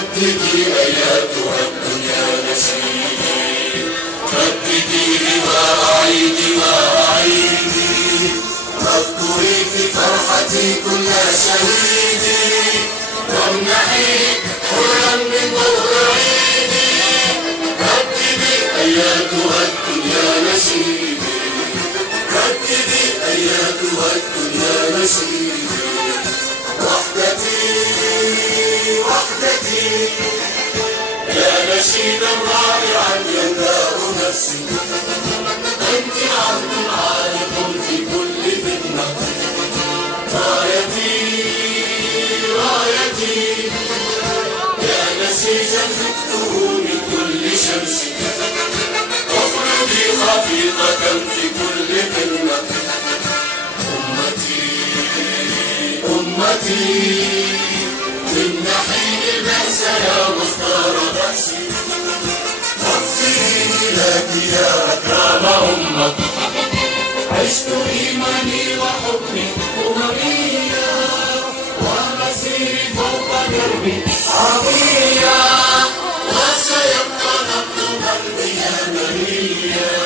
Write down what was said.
رددي أياتها الدنيا نشيدي، رددي وأعيدي وأعيدي، واذكري في فرحتي كل شهيدي، وامنحي حلا من ضوء عيدي. رددي أياتها الدنيا نشيدي، رددي أياتها الدنيا نشيدي. وحدتي وحدتي يا نشيدا رائعا يملأ نفسي، أنت عهد عالق في كل ذمة. رايتي رايتي يا نسيجا فكته من كل شمس، اخلدي خفيقة في كل ذمة. أمتي أمتي تمنحيني البأس يا مصدر بأسي، واغفريني لك يا أكرم أمة. عشت إيماني وحبي أمميا، ومسيري فوق دربي عربيا، وسيبقى نبض قلبي أمنيا.